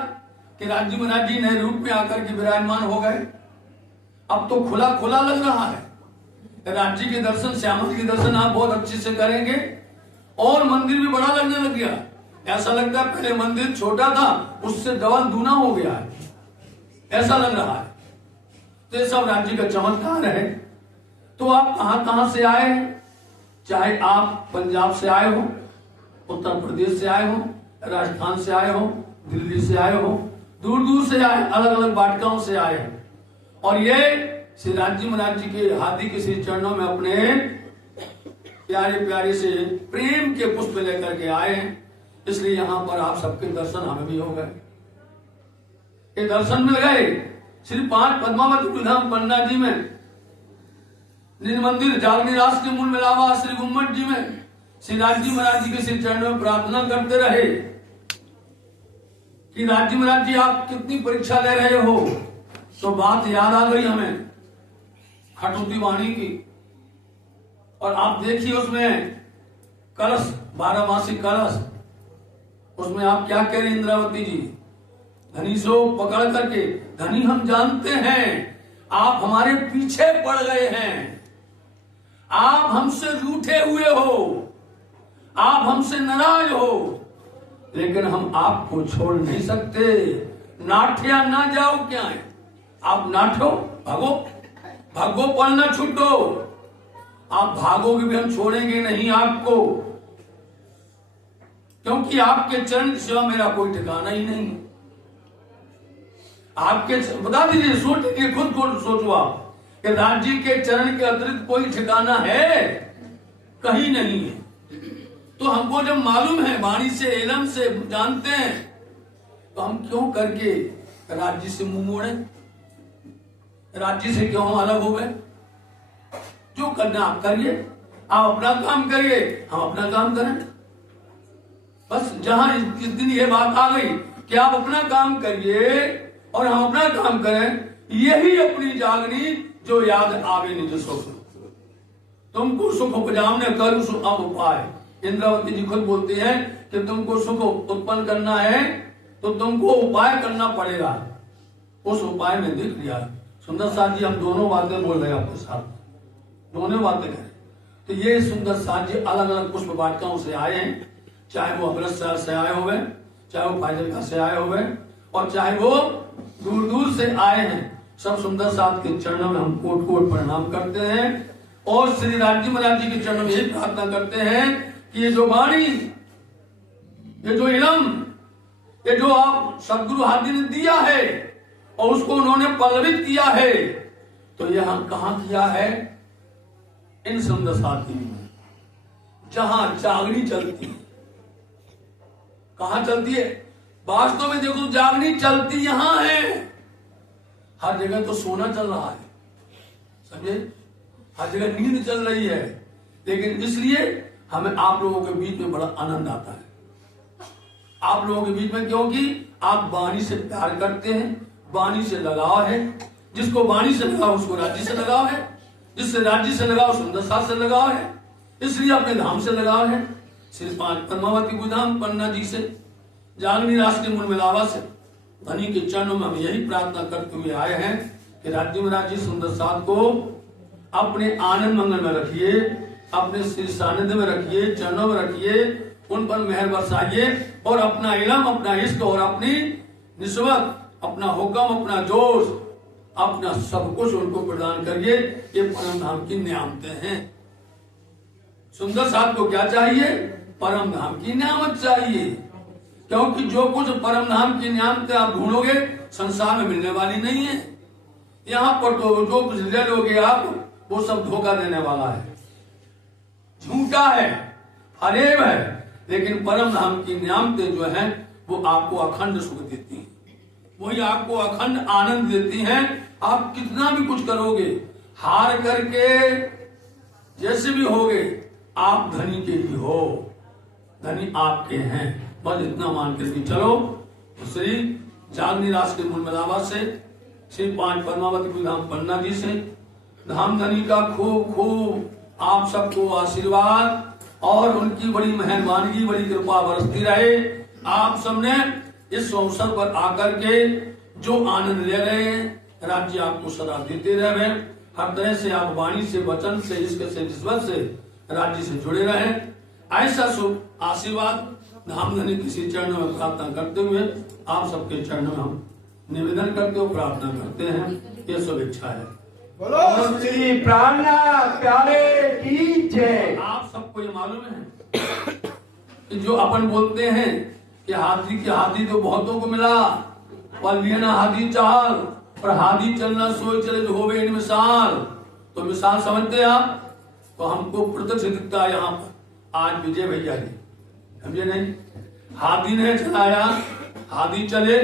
कि राज्य महाराज जी नए रूप में आकर के विराजमान हो गए। अब तो खुला खुला लग रहा है। राज्य के दर्शन, श्यामा जी के दर्शन आप बहुत अच्छे से करेंगे और मंदिर भी बड़ा लगने लग गया। ऐसा लगता है पहले मंदिर छोटा था, उससे डबल दूना हो गया है, ऐसा लग रहा है। तो ये सब राज्य का चमत्कार है। तो आप कहां कहां से आए हैं, चाहे आप पंजाब से आए हो, उत्तर प्रदेश से आए हो, राजस्थान से आए हो, दिल्ली से आए हो, दूर दूर से आए, अलग अलग वाटिकाओं से आए हैं। और ये श्री राज्य महाराज जी के हाथी के श्री चरणों में अपने प्यारे प्यारे से प्रेम के पुष्प लेकर के आए हैं। इसलिए यहां पर आप सबके दर्शन हमें भी हो गए। ये दर्शन मिल गए श्री 5 पद्मावती धाम पन्ना जी में, निज मंदिर जागनी रास के मूल मिलावा श्री गुम्मट जी में श्री राज्य महाराज जी के श्री चरणों में प्रार्थना करते रहे कि राज्य महाराज जी आप कितनी परीक्षा ले रहे हो। तो बात याद आ गई हमें खटुती वाणी की। और आप देखिए उसमें कलश, 12 मासी कलश, उसमें आप क्या कह रहे इंद्रावती जी, धनी सो पकड़ करके, धनी हम जानते हैं आप हमारे पीछे पड़ गए हैं, आप हमसे रूठे हुए हो, आप हमसे नाराज हो, लेकिन हम आपको छोड़ नहीं सकते। नाठिया ना जाओ क्या है, आप नाठो, भागो भागो, पलना छूटो, आप भागोगे भी हम छोड़ेंगे नहीं आपको, क्योंकि आपके चरण की सेवा मेरा कोई ठिकाना ही नहीं। आपके बता दीजिए, सोचिए, खुद को सोचो आप कि राज्य के चरण के अतिरिक्त कोई ठिकाना है? कहीं नहीं है। तो हमको जब मालूम है, वाणी से, एलम से जानते हैं, तो हम क्यों करके राज्य से मुंह मोड़े, राज्य से क्यों अलग हो गए? जो करना आप करिए, आप अपना काम करिए, हम अपना काम करें। बस जहां इस दिन ये बात आ गई कि आप अपना काम करिए और हम अपना काम करें, यही अपनी जागनी जो याद आवे निज सुख, तुमको सुख उपजामने करूं सुख अब उपाय। इंद्रावती जी खुद बोलती है कि तुमको सुख उत्पन्न करना है तो तुमको उपाय करना पड़ेगा। उस उपाय में दिख लिया। सुंदर साथ जी हम दोनों बातें बोल रहे हैं आपके साथ, दोनों बातें करें। तो ये सुंदर साथ जी अलग अलग पुष्प वाटिकाओं से आए हैं, चाहे वो अमृतसर से आए हुए, चाहे वो फाजिलका से आए हुए, और चाहे वो दूर दूर से आए हैं। सब सुंदर साथ के चरणों में हम कोट कोट प्रणाम करते हैं और श्री राज्य महाराज जी के चरणों में यही प्रार्थना करते हैं कि ये जो वाणी, ये जो इलम, ये जो आप सदगुरु हाथी ने दिया है और उसको उन्होंने पल्लवित किया है, तो यह कहां किया है? इन सुंदर साथी में, जहां जागनी चलती है। कहां चलती है? वास्तव में देखो, जागनी चलती यहां है। हर जगह तो सोना चल रहा है, समझे, हर जगह नींद चल रही है, लेकिन इसलिए हमें आप लोगों के बीच में बड़ा आनंद आता है। आप लोगों के बीच में, क्योंकि आप वाणी से प्यार करते हैं, वाणी से लगाव है। जिसको वाणी से लगाव उसको राज्य से लगाव है, जिससे राज्य से लगाव सुंदर साथ से लगाव है, इसलिए अपने धाम से लगाव है। श्री 5 पद्मावती धाम पन्ना जी से, जागनी रास के मूल मिलावा से, धनी के चरणों में हम यही प्रार्थना करते हुए आए हैं कि राज्य महाराज जी सुंदर साथ को अपने आनंद मंगल में रखिए, अपने श्री सानिध्य में रखिए, चरणों में रखिए, उन पर मेहर बरसाइए और अपना इलम, अपना इश्क और अपनी निस्बत, अपना हुक्म, अपना जोश, अपना सब कुछ उनको प्रदान करिए। ये परम धाम की नियामतें हैं। सुंदर साथ को क्या चाहिए? परम धाम की नियामत चाहिए, क्योंकि जो कुछ परम धाम की नियामतें आप ढूंढोगे संसार में मिलने वाली नहीं है। यहाँ पर तो जो कुछ ले लोगे आप, वो सब धोखा देने वाला है। झूठा है, फरेब है, लेकिन परम धाम की नियामतें जो हैं वो आपको अखंड सुख देती हैं, वही आपको अखंड आनंद देती हैं। आप कितना भी कुछ करोगे, हार करके जैसे भी होगे, आप धनी के ही हो, धनी आपके हैं, बस इतना मान करके चलो। श्री जागनी रास के मूल मिलावा से, श्री 5 पद्मावती धाम पन्ना जी से धाम धनी का खूब खूब आप सबको आशीर्वाद और उनकी बड़ी मेहरबानी, बड़ी कृपा बरसती रहे। आप सबने इस अवसर पर आकर के जो आनंद ले रहे हैं, राज्य आपको सदा देते रहे। हर तरह से आप वाणी से, वचन से, इश्क से, रिश्वत से राज्य से जुड़े रहे। ऐसा शुभ आशीर्वाद धाम धनी किसी चरणों में प्रार्थना करते हुए आप सबके चरणों में हम निवेदन करते हुए प्रार्थना करते हैं। ये शुभ इच्छा है। बोलो श्री प्राणनाथ प्यारे की जय। आप सबको ये मालूम है कि जो अपन बोलते हैं कि हाथी तो बहुतों को मिला, पर लेना हाथी चाल, और हाथी चलना सोच चले जो होवे इन मिसाल। तो मिसाल समझते हैं आप? तो हमको प्रत्यक्ष दिखता है यहाँ पर आज विजय भैया जी, समझे नहीं? हाथी ने चलाया, हाथी चले,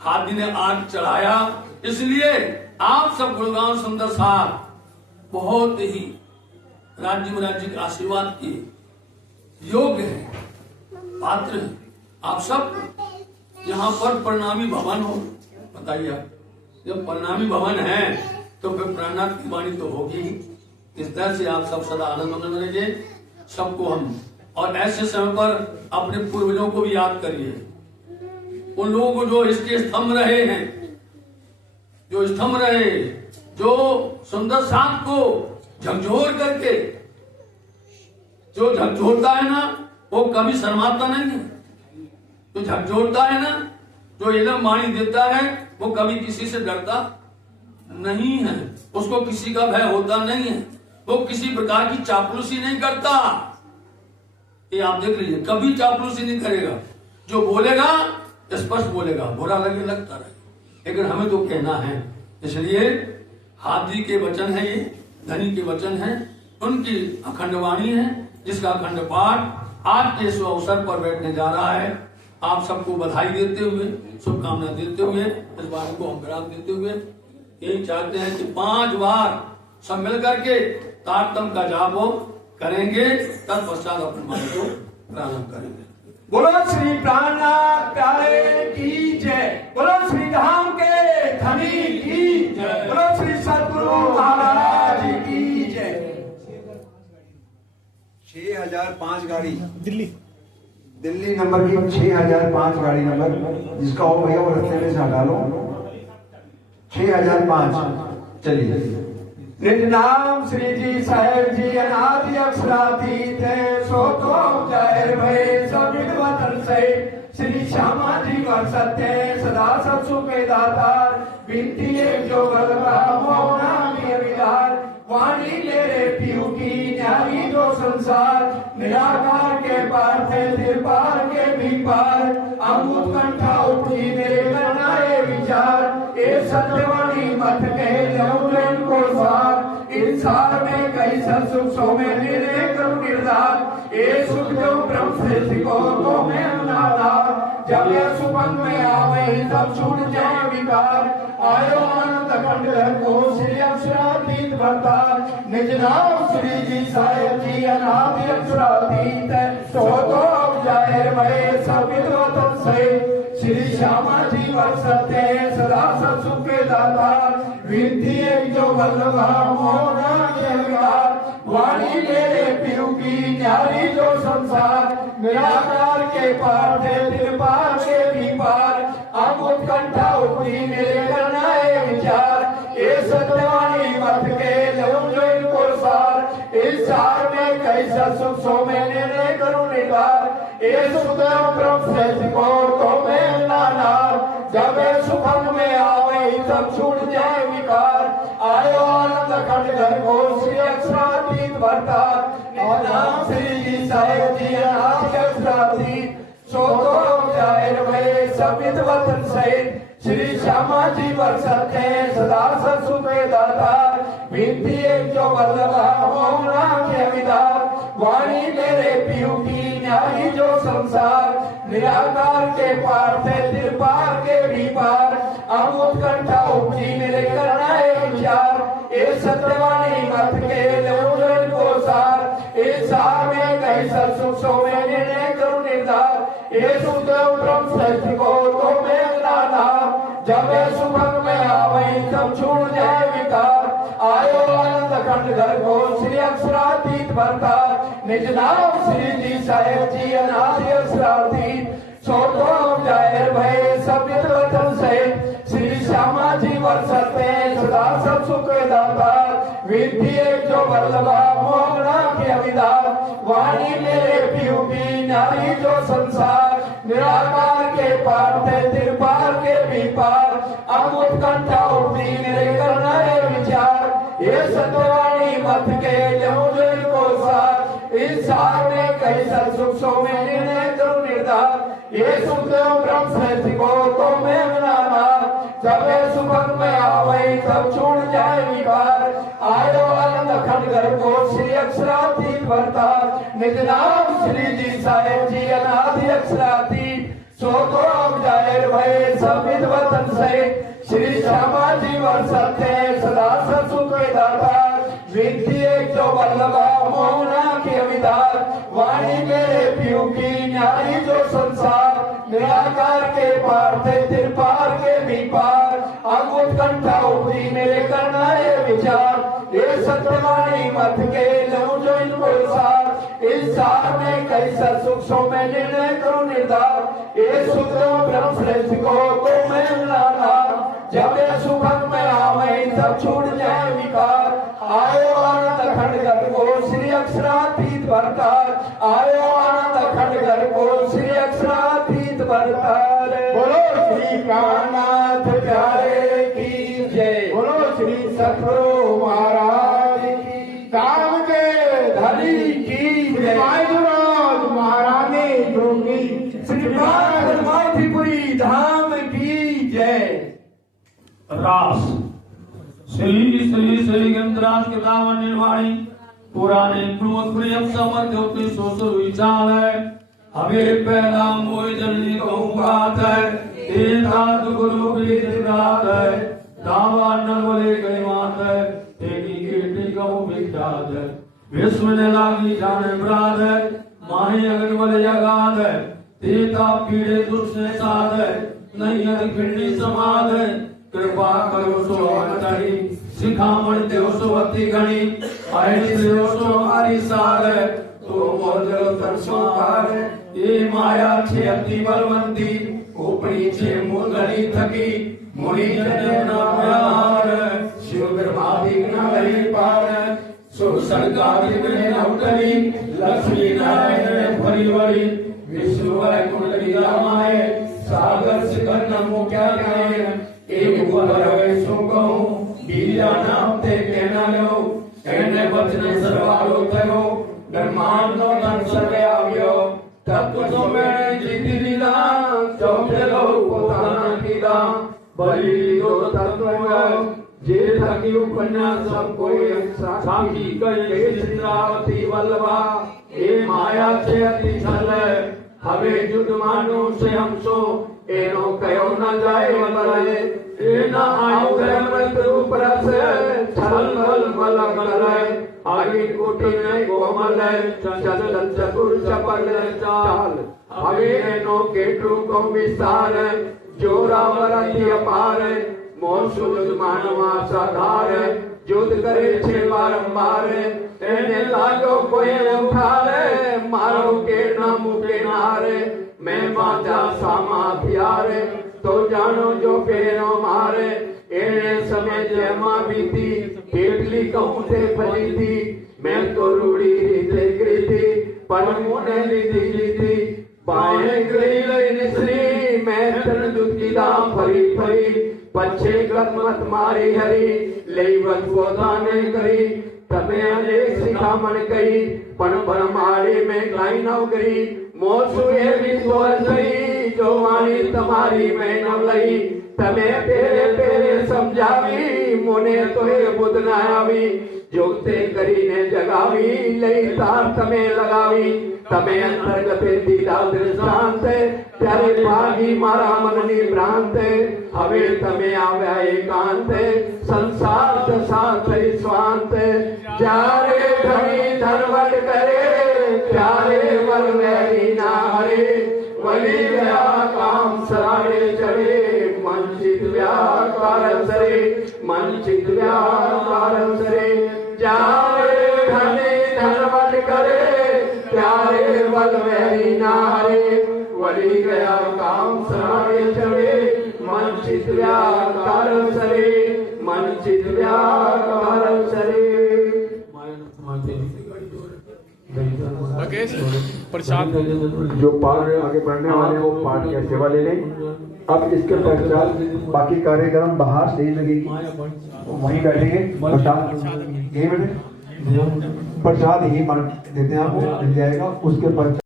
हाथी ने आग चढ़ाया। इसलिए आप सब गुणगान सुंदर साहब बहुत ही राज्य के आशीर्वाद के योग्य है, पात्र है। आप सब यहाँ पर प्रणामी भवन हो, बताइए आप, जब प्रणामी भवन है तो फिर प्राणनाथ की वाणी तो होगी ही। इस तरह से आप सब सदा आनंद में रहिए, सबको हम, और ऐसे समय पर अपने पूर्वजों को भी याद करिए, उन लोगों को जो इसके स्तंभ रहे हैं, जो स्तंभ रहे, जो सुंदर साथ को झकझोर करके, जो झकझोरता है ना वो कभी शर्माता नहीं है, जो झकझोरता है ना, जो एकदम वाणी देता है वो कभी किसी से डरता नहीं है, उसको किसी का भय होता नहीं है, वो किसी प्रकार की चापलूसी नहीं करता। ये आप देख लीजिए, कभी चापलूसी नहीं करेगा, जो बोलेगा स्पष्ट बोलेगा, बुरा लगे लगता रहे, लेकिन हमें तो कहना है। इसलिए हाथी के वचन है, ये धनी के वचन है, उनकी अखंड वाणी है, जिसका अखंड पाठ आज के इस अवसर पर बैठने जा रहा है। आप सबको बधाई देते हुए, शुभकामना देते हुए, इस बात को हम विराम देते हुए यही चाहते हैं कि 5 बार सब मिल करके तारतम का जाप करेंगे, तत्पश्चात अपने मन को प्रारंभ करेंगे। बोलो श्री प्राणनाथ प्यारे की जय। बोलो श्री धाम के धनी की जय। बोलो श्री सद्गुरु महाराज की जय। 6005 गाड़ी दिल्ली नंबर की 6005 गाड़ी नंबर, जिसका हो भैया वो रस्ते में से हटा लो। 6005 चलिए। निज नाम श्री जी साहेब जी अनादि अक्षरातीत है, सो तो जाहिर भय सब विद्वतन से। श्री श्यामा जी वर्षते सदा सत्सु के दातार, बिनती है जो बलवा मोना के विदार। वाणी ले रे पीयू की न्यारी जो संसार, निराकार के पार थे फिर पार के भी पार। अमृत कंठा उठी मेरे बनाए विचार, ए सत्यवाणी मत कहे लौटन को सार। इंसार में कई सुख सो में निर्णय करो निर्धार, ए सुख जो ब्रह्म से को तो मैं अनाधार। जब यह सुपन में आवे तब छूट जाए विकार, आयो आनंद खंड को श्री अक्षरातीत भरतार। निज नाम श्री जी साहेब जी अनादि अक्षरातीत, सो तो जाहिर भय सब विद्वतन से। श्री श्यामा जी वर्षते सदा सत्सु के दातार, विनती एक जो वल्लभा मोहना के विकार। वाणी मेरे पीरू की न्यारी जो संसार, निराकार के पार थे फिर पार के भी पार। अब उत्कंठा उठी मेरे करनाए विचार, ए सत्यवाणी मत के लो जो इनको सार। इस सार में कैसा सुख सो में निर्णय करूं निधार, ए सुखदेव ब्रह्म से को तो मैं नानार। जब सुखम में आवे तब छूट जाए विकार, आयो आनंद खंड घर को श्री अक्षरातीत भरतार। नाम श्री जी साहेब जी अनादि अक्षरातीत, सो तो जाहिर भय सब विद्वतन सहित। श्री श्यामा जी वर्षते सदा सत्सु के दातार, विनती एक जो वल्लभा मोहना के विदार। वाणी मेरे पीयू की न्यारी जो संसार निराकार के पार थे तिरपार के भी पार अब उत्कंठा उपजी मेरे करना है विचार ए सत्यवाणी मत के लोजन को सार ए सार में कई सुख सो में निर्णय करूं निर्धार ए सुदेव ब्रह्म सत्य को तो मैं अनाधा जब सुभग में आवई तब छूट जाए विकार आयो आनंद खंड घर को श्री अक्षरातीत भरता निज नाम श्री जी साहेब जी अनादि अक्षरातीत छोटो जाहिर भय सब वतन से श्री श्यामा जी वर्षते सदा सब सुख दाता विधि एक जो वल्लभा मोहना के अविदार वाणी मेरे पीयू की नारी जो संसार निराकार के पार थे तिरपार के भी पार अब उत्कंठा उठती मेरे करना है विचार ये सत्यवाणी मत के जमुन को सार इस सार में कई सुख सो में निर्णय करूं निर्धार ये सुखदेव ब्रह्म सत्य को तो मैं मनाना जब सुभग में आवई तब छूट जाए विकार आयो आनंद खंड घर को श्री अक्षरातीत भरता निज नाम श्री जी साहेब जी अनादि अक्षरातीत सो तो अब जाहिर भय सब वतन से श्री श्यामा जी वर्षते सदा सुख दाता विधि एक जो वल्लभा मोहना के अविदार वाणी मेरे पीयू की न्यारी जो संसार निराकार के पार थे तिरपार के भी पार अब उत्कंठा उठती मेरे करना है विचार ये सत्यवाणी मत के लूं जो इनको सार इस सार में कई सुख सो में निर्णय करूं निर्धार ये सुखदेव ब्रह्म श्रेष्ठ को तो मैं मिलाना जब सुभग में आवई तब छूट जाए विकार आयो आनंद खंड घर को श्री अक्षरातीत भरतार आयो आनंद खंड घर को श्री अक्षरातीत भरतार बोलो श्री कामनाथ प्यारे की जय बोलो श्री सतगुरु महाराज की काम के धनी की जय वायुराज महारानी जोगी श्री माधुपुरी धाम की जय रास श्री श्री श्री गंधराज के दावन निर्वाणी पुराने प्रियम समर्थ सोसर विचार है हमें पहला मोह जननी कहूँ बात है एक हाथ गुरु की रात है दावा नलवले गई मात है तेरी कीर्ति कहूँ विख्यात है विश्व ने लागी जाने बराद है माही अगन वाले जगाद है तेता पीड़े दुष्ट ने साध है नहीं है खिंडी समाध है कृपा करो सो अवतरी सिखामण देव सो अति गणी आयनी देव सो हमारी सार है तो मोजरो तरसो पार ये माया छे अति बलवंती ऊपरी छे मुगली थकी मुनि जने ना प्यार शिव ब्रह्मा विघ्न हरि पार सो सरकारी में उतरी लक्ष्मी नारायण भरी वरी विष्णु वैकुंठ रामाय सागर शिखर नमो क्या गाय एक वर सो कहूं बीजा नाम ते कहना लो कहने वचन सरवारो थयो ब्रह्मांड नो धन सर्वे આવ્યો तत्व तो मैंने जीती लीला चौथे लोग पोताना कीला बलि लीधो तत्व जे थकी उपन्यास सब कोई साखी कहे चित्रावती वल्लभा ए माया छे अति छल हवे जुद मानो से हम सो एनो कयो न जाए वलरे एना आयो मृत ऊपर से छल मल मल करे आगे कोटि में कोमल चंचल चतुर चपल चाल हवे एनो केटू को विस्तार जोरावरती अपार मोसुद मानवा साधार जुद करे छे बारंबार એને લાગો કોઈ ઉઠારે મારો કે ના મુકે નારે मैं बाजा सामा प्यारे तो जानो जो पेरो मारे एने समय जमा बीती केटली कहूं ते फली थी मैं तो रूड़ी रीते कृति पर मुने लीधी बाएं गई लई निसरी मैं तन दुखी दाम फरी फरी पछे कदमत मारी हरी लई वत पोदाने करी तमे अनेक शिखा मन कही पण परमाड़े में काई न करी मोसुए भी तो सही जो वाणी तुम्हारी मैं न लई तमे पेरे पेरे समझावी मोने तोए बुध न आवी जोगते करीने जगावी लई तार तमे लगावी तमे अंतर्गत दीदा दृष्टांत त्यारे भागी मारा मननी भ्रांत हवे तमे आव्या एकांत संसार दसात स्वांत जारे धनी धनवट करे प्यारे वर वैरी ना हरे वली गया काम सरारे चढ़े मंचित व्याकार सरे मंचित व्याकार सरे जारे धनी धनवट करे प्यारे वल वैरी ना हरे वली गया काम सरारे चढ़े मंचित व्याकार सरे मंचित व्याकार सरे। प्रसाद जो पाठ आगे बढ़ने वाले हैं वो पाठ की सेवा ले लें। अब इसके पश्चात बाकी कार्यक्रम बाहर स्टेज लगेगी वहीं बैठेंगे। प्रसाद यहीं बैठे, प्रसाद यहीं देते हैं आपको, मिल जाएगा। उसके पश्चात